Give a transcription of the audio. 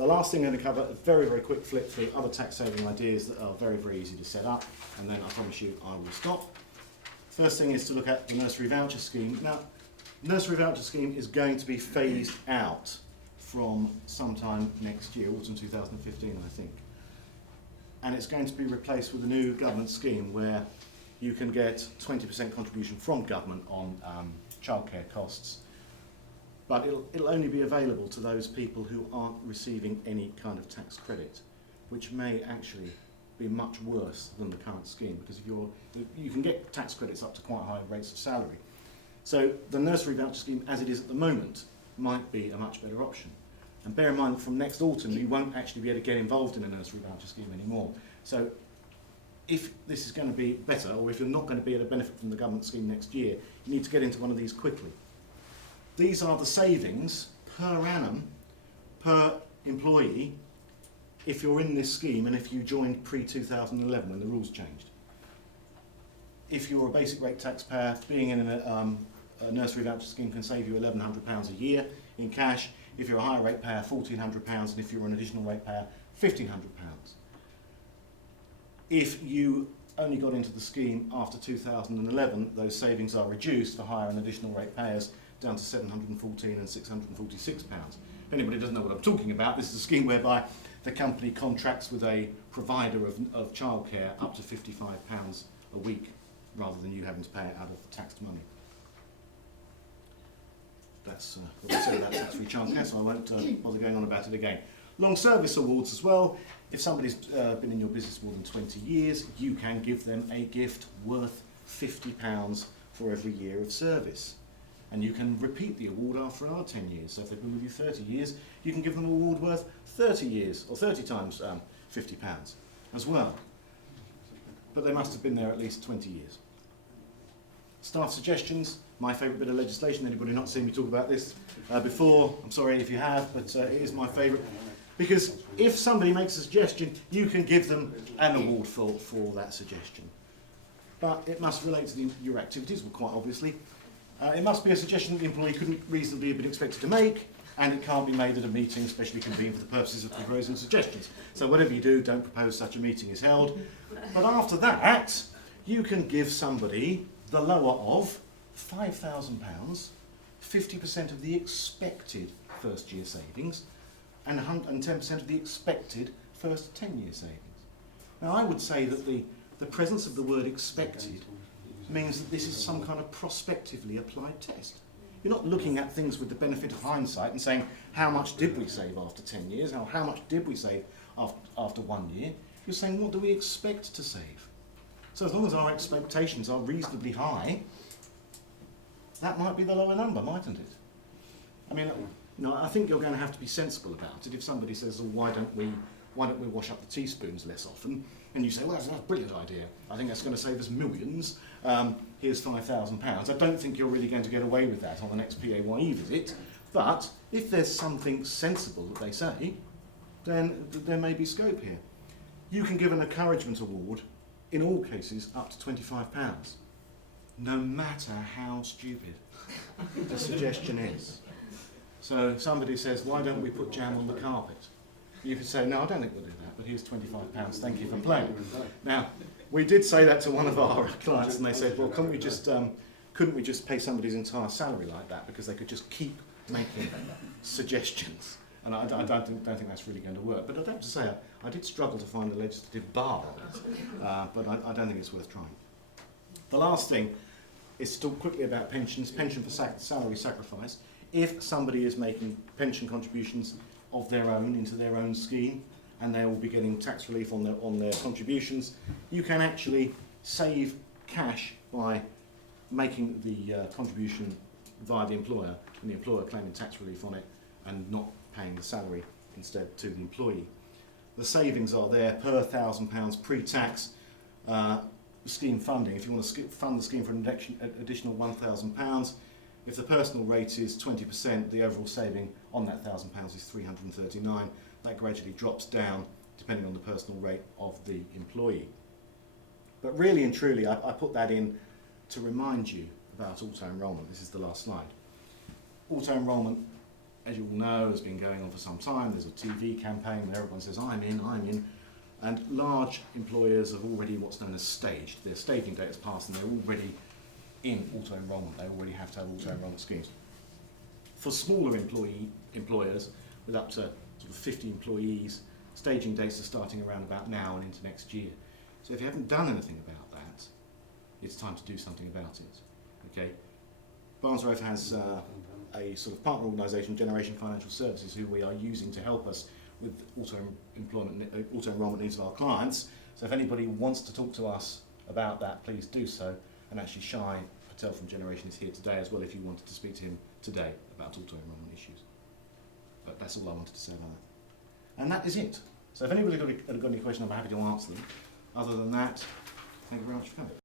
The last thing I'm going to cover, a very, very quick flip through other tax saving ideas that are very, very easy to set up, and then I promise you I will stop. First thing is to look at the nursery voucher scheme. Now, nursery voucher scheme is going to be phased out from sometime next year, autumn 2015, I think. And it's going to be replaced with a new government scheme where you can get 20% contribution from government on childcare costs. But it'll only be available to those people who aren't receiving any kind of tax credit, which may actually be much worse than the current scheme, because if you can get tax credits up to quite high rates of salary. So the nursery voucher scheme, as it is at the moment, might be a much better option. And bear in mind that from next autumn, you won't actually be able to get involved in a nursery voucher scheme anymore. So if this is going to be better, or if you're not going to be able to benefit from the government scheme next year, you need to get into one of these quickly. These are the savings per annum, per employee, if you're in this scheme and if you joined pre-2011 when the rules changed. If you're a basic rate taxpayer, being in a nursery voucher scheme can save you £1,100 a year in cash. If you're a higher rate payer, £1,400, and if you're an additional rate payer, £1,500. If you only got into the scheme after 2011, those savings are reduced for higher and additional rate payers down to £714 and £646. If anybody doesn't know what I'm talking about, this is a scheme whereby the company contracts with a provider of childcare up to £55 a week, rather than you having to pay it out of taxed money. That's what I said about tax-free childcare, so I won't bother going on about it again. Long service awards as well. If somebody's been in your business more than 20 years, you can give them a gift worth £50 for every year of service. And you can repeat the award after another 10 years. So if they've been with you 30 years, you can give them an award worth 30 years, or 30 times £50 as well. But they must have been there at least 20 years. Staff suggestions, my favourite bit of legislation. Anybody not seen me talk about this before? I'm sorry if you have, but it is my favourite. Because if somebody makes a suggestion, you can give them an award for that suggestion. But it must relate to your activities, well, quite obviously. It must be a suggestion that the employee couldn't reasonably have been expected to make, and it can't be made at a meeting specially convened for the purposes of proposing suggestions. So whatever you do, don't propose such a meeting is held. But after that, you can give somebody the lower of £5,000, 50% of the expected first year savings, and 10% of the expected first 10-year savings. Now I would say that the presence of the word expected means that this is some kind of prospectively applied test. You're not looking at things with the benefit of hindsight and saying, how much did we save after 10 years? How much did we save after 1 year? You're saying, what do we expect to save? So as long as our expectations are reasonably high, that might be the lower number, mightn't it? I mean, I think you're going to have to be sensible about it. If somebody says, oh, why don't we wash up the teaspoons less often? And you say, well, that's a brilliant idea. I think that's going to save us millions. Here's £5,000. I don't think you're really going to get away with that on the next PAYE visit. But if there's something sensible that they say, then there may be scope here. You can give an encouragement award, in all cases, up to £25, no matter how stupid the suggestion is. So if somebody says, why don't we put jam on the carpet? You could say, no, I don't think we'll do that, but here's £25, thank you for playing. Now, we did say that to one of our clients, and they said, well, couldn't we just pay somebody's entire salary like that, because they could just keep making suggestions? And I don't think that's really going to work. But I'd have to say, I did struggle to find the legislative bar on it, but I don't think it's worth trying. The last thing is to talk quickly about pensions, pension for salary sacrifice. If somebody is making pension contributions of their own into their own scheme, and they will be getting tax relief on their contributions, you can actually save cash by making the contribution via the employer, and the employer claiming tax relief on it and not paying the salary instead to the employee. The savings are there per £1,000 pre-tax scheme funding. If you want to fund the scheme for an additional £1,000, if the personal rate is 20%, the overall saving on that £1,000 is £339. That gradually drops down depending on the personal rate of the employee. But really and truly, I put that in to remind you about auto-enrolment. This is the last slide. Auto-enrolment as you all know, has been going on for some time. There's a TV campaign where everyone says, I'm in. And large employers have already what's known as staged. Their staging date has passed and they're already in auto-enrolment. They already have to have auto-enrolment schemes. For smaller employers with up to sort of 50 employees, staging dates are starting around about now and into next year. So if you haven't done anything about that, it's time to do something about it. Okay? Barnsgrove has a sort of partner organisation, Generation Financial Services, who we are using to help us with auto-enrolment needs of our clients. So if anybody wants to talk to us about that, please do so. And actually Shai Patel from Generation is here today as well if you wanted to speak to him today about auto-enrolment issues. But that's all I wanted to say about that. And that is it. So if anybody got any questions, I'm happy to answer them. Other than that, thank you very much for coming.